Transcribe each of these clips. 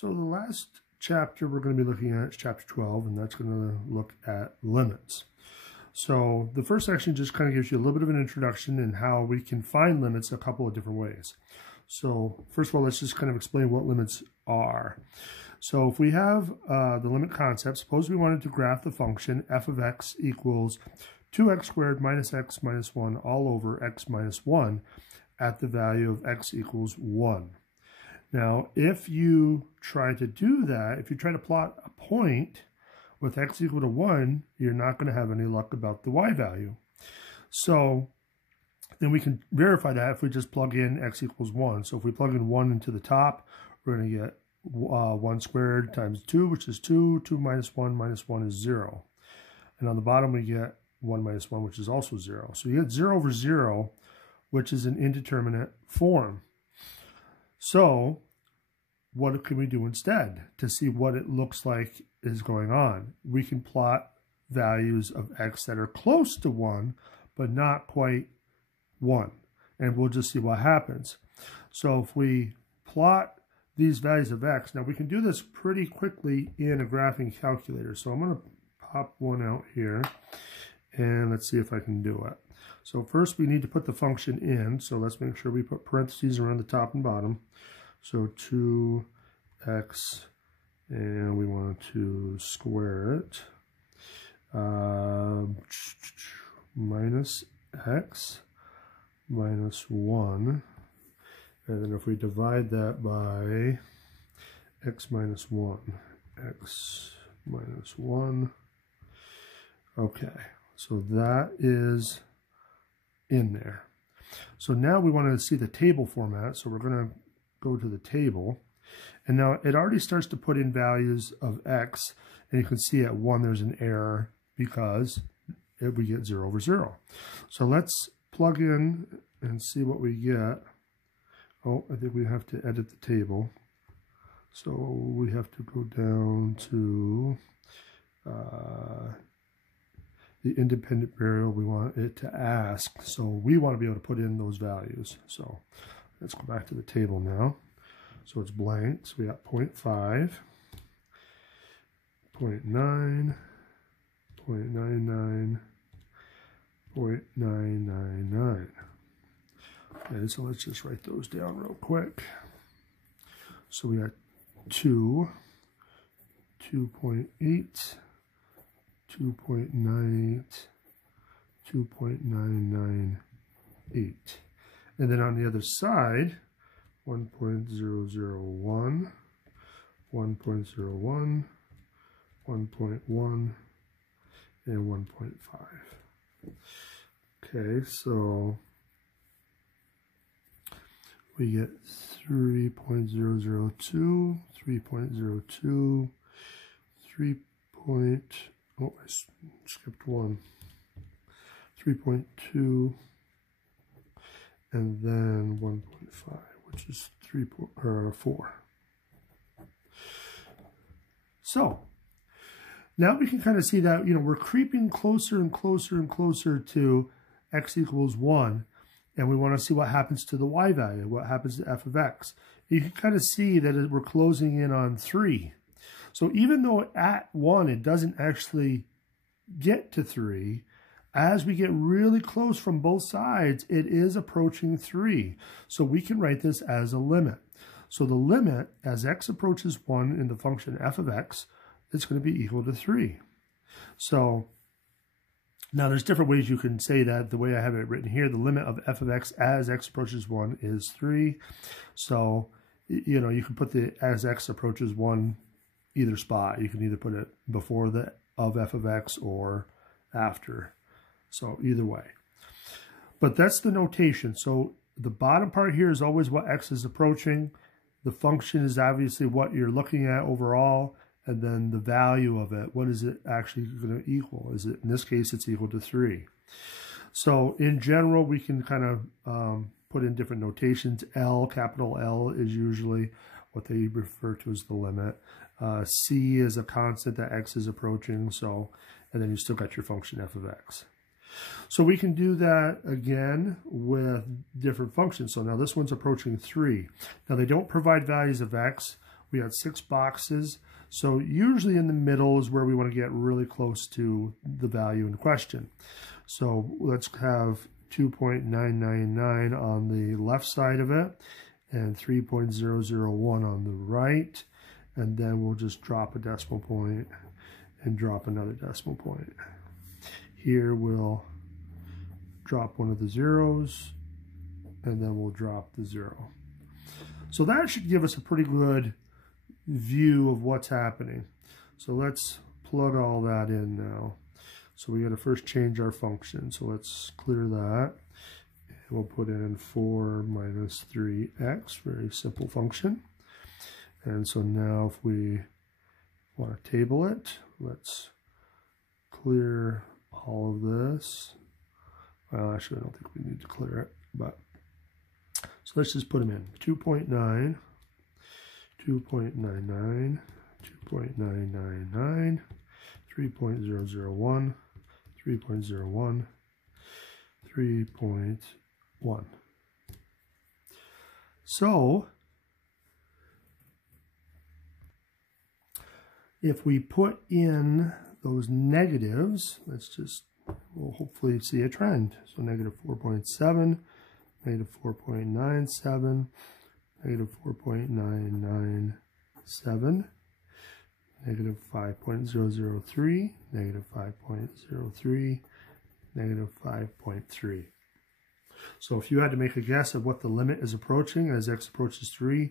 So the last chapter we're going to be looking at is chapter 12, and that's going to look at limits. So the first section just kind of gives you a little bit of an introduction in how we can find limits a couple of different ways. So first of all, let's just kind of explain what limits are. So if we have the limit concept, suppose we wanted to graph the function f of x equals 2x squared minus x minus 1 all over x minus 1 at the value of x equals 1. Now, if you try to do that, if you try to plot a point with x equal to 1, you're not going to have any luck about the y value. So then we can verify that if we just plug in x equals 1. So if we plug in 1 into the top, we're going to get 1 squared times 2, which is 2. 2 minus 1 is 0. And on the bottom, we get 1 minus 1, which is also 0. So you get 0 over 0, which is an indeterminate form. So what can we do instead to see what it looks like is going on? We can plot values of x that are close to 1, but not quite 1. And we'll just see what happens. So if we plot these values of x, now we can do this pretty quickly in a graphing calculator. So I'm going to pop one out here, and let's see if I can do it. So first we need to put the function in. So let's make sure we put parentheses around the top and bottom. So 2x, and we want to square it, minus x minus 1. And then if we divide that by x minus 1, x minus 1. Okay, so that is in there. So now we want to see the table format. So we're going to go to the table. And now it already starts to put in values of x. And you can see at 1 there's an error because we get 0 over 0. So let's plug in and see what we get. Oh, I think we have to edit the table. So we have to go down to the independent variable we want it to ask. So we want to be able to put in those values. So let's go back to the table now. So it's blank. So we got 0.5, 0.9, 0.99, 0.999. Okay, so let's just write those down real quick. So we got 2, 2.8, 2.98, 2.998. And then on the other side, 1.001, 1.01, 1.1, and 1.5. Okay, so we get 3.002, 3.02, 3. Oh, I skipped 1. 3.2, and then 1.5, which is 4. So now we can kind of see that, we're creeping closer and closer and closer to x equals 1, and we want to see what happens to the y value, what happens to f of x. You can kind of see that we're closing in on 3. So even though at 1 it doesn't actually get to 3, as we get really close from both sides, it is approaching 3. So we can write this as a limit. So the limit as x approaches 1 in the function f of x, it's going to be equal to 3. So now there's different ways you can say that. The way I have it written here, the limit of f of x as x approaches 1 is 3. So, you can put the as x approaches 1 either spot. You can either put it before the of f of x or after. So either way. But that's the notation. So the bottom part here is always what x is approaching. The function is obviously what you're looking at overall. And then the value of it, what is it actually going to equal? Is it, in this case, it's equal to 3. So in general, we can kind of put in different notations. L, capital L, is usually what they refer to as the limit. C is a constant that x is approaching. So, and then you still got your function f of x. So we can do that again with different functions. So now this one's approaching 3. Now they don't provide values of x. We had 6 boxes. So usually in the middle is where we want to get really close to the value in question. So let's have 2.999 on the left side of it and 3.001 on the right. And then we'll just drop a decimal point and drop another decimal point. Here we'll drop one of the zeros, and then we'll drop the 0. So that should give us a pretty good view of what's happening. So let's plug all that in now. So we got to first change our function. So let's clear that. And we'll put in 4 minus 3x, very simple function. And so now if we want to table it, let's clear all of this. Well, actually, I don't think we need to clear it, but so let's just put them in. 2.9, 2.99, 2.999, 3.001, 3.01, 3.1. So if we put in those negatives, we'll hopefully see a trend. So negative 4.7, negative 4.97, negative 4.997, negative 5.003, negative 5.03, negative 5.3. So if you had to make a guess of what the limit is approaching as x approaches 3,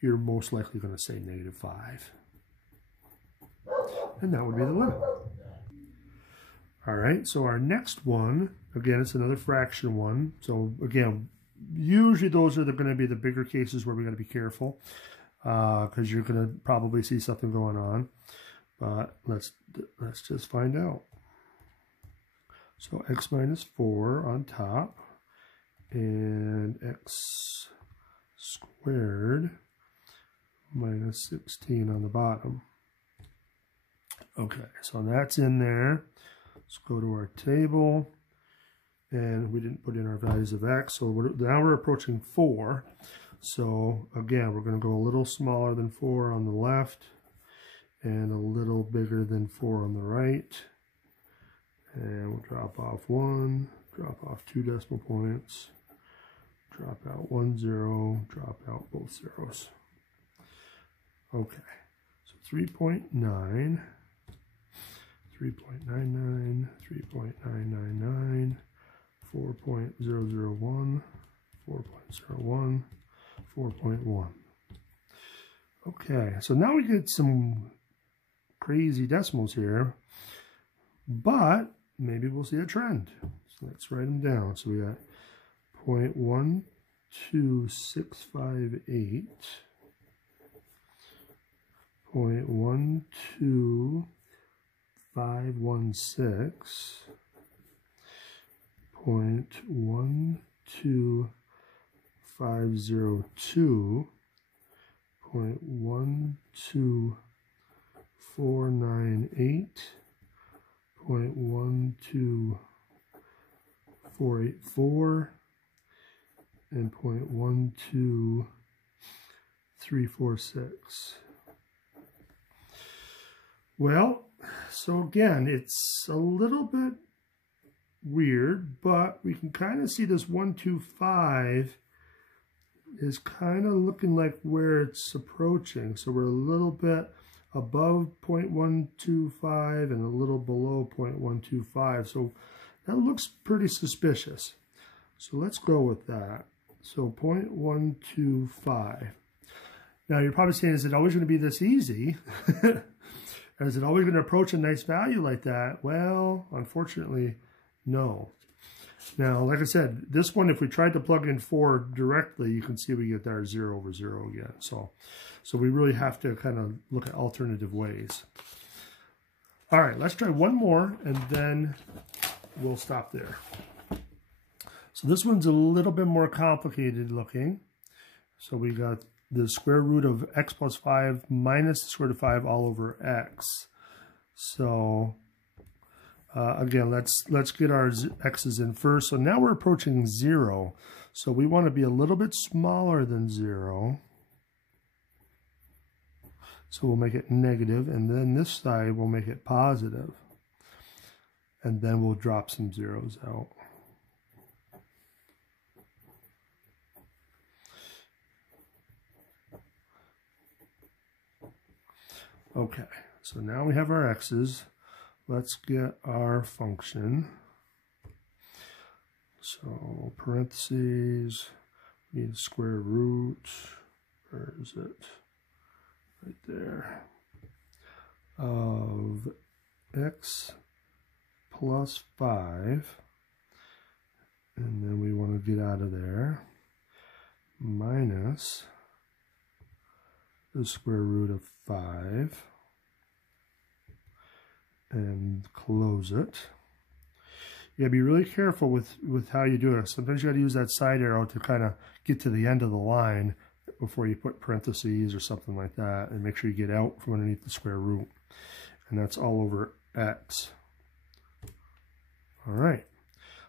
you're most likely going to say negative 5. And that would be the limit. All right, so our next one, again, it's another fraction one. So again, usually those are going to be the bigger cases where we got to be careful because you're going to probably see something going on. But let's just find out. So x minus 4 on top and x squared minus 16 on the bottom. Okay, so that's in there. Let's go to our table, and we didn't put in our values of x, so now we're approaching 4. So again, we're going to go a little smaller than 4 on the left, and a little bigger than 4 on the right. And we'll drop off 1, drop off 2 decimal points, drop out 1 0, drop out both zeros. Okay, so 3.9. 3.99, 3.999, 4.001, 4.01, 4.1. Okay, so now we get some crazy decimals here, but maybe we'll see a trend. So let's write them down. So we got 0.12658, 0.12516, 0.12502, 0.12498, 0.12484, and 0.12346. Well, so again, it's a little bit weird, but we can kind of see this 125 is kind of looking like where it's approaching. So we're a little bit above 0.125 and a little below 0.125. So that looks pretty suspicious. So let's go with that. So 0.125. Now you're probably saying, is it always going to be this easy? Is it always going to approach a nice value like that? Well, unfortunately, no. Now, like I said, this one, if we tried to plug in 4 directly, you can see we get our 0 over 0 again. So we really have to kind of look at alternative ways. All right, let's try one more, and then we'll stop there. So this one's a little bit more complicated looking. So we got the square root of x plus 5 minus the square root of 5 all over x. So again, let's get our x's in first. So now we're approaching 0. So we want to be a little bit smaller than 0. So we'll make it negative, and then this side we'll make it positive. And then we'll drop some zeros out. Okay, so now we have our x's. Let's get our function. So parentheses, we need square root. Where is it? Right there. Of x plus 5. And then we want to get out of there. Minus the square root of 5. And close it. You gotta be really careful with how you do it. Sometimes you gotta use that side arrow to kind of get to the end of the line before you put parentheses or something like that, and make sure you get out from underneath the square root. And that's all over x. All right,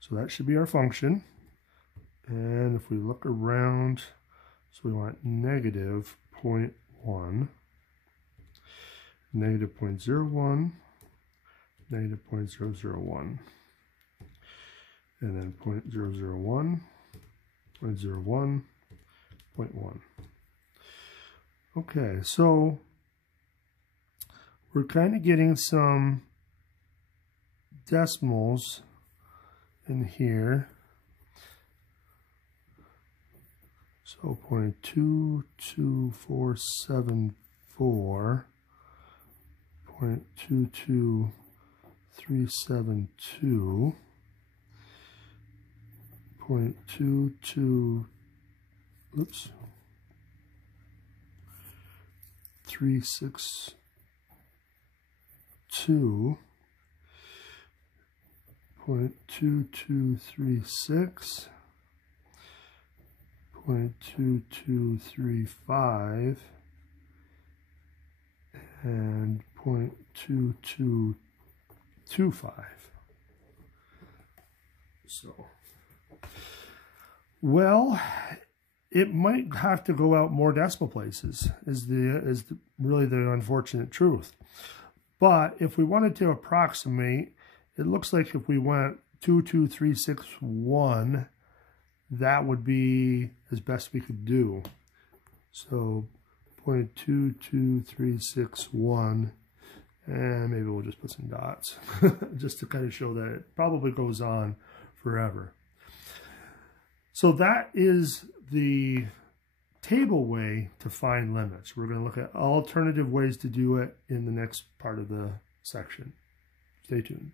so that should be our function. And if we look around, so we want negative 0.1, negative 0.01, negative 0.001, and then 0.001, 0.01, 0.1. Okay, so we're kind of getting some decimals in here. So 0.22474, 0.22372, 0.22, oops, 362, 0.2236, 0.2235, and 0.2225. So, well, it might have to go out more decimal places, is really the unfortunate truth. But if we wanted to approximate, it looks like if we went 22361, that would be as best we could do. So 0.22361, and maybe we'll just put some dots just to kind of show that it probably goes on forever. So that is the table way to find limits. We're going to look at alternative ways to do it in the next part of the section. Stay tuned.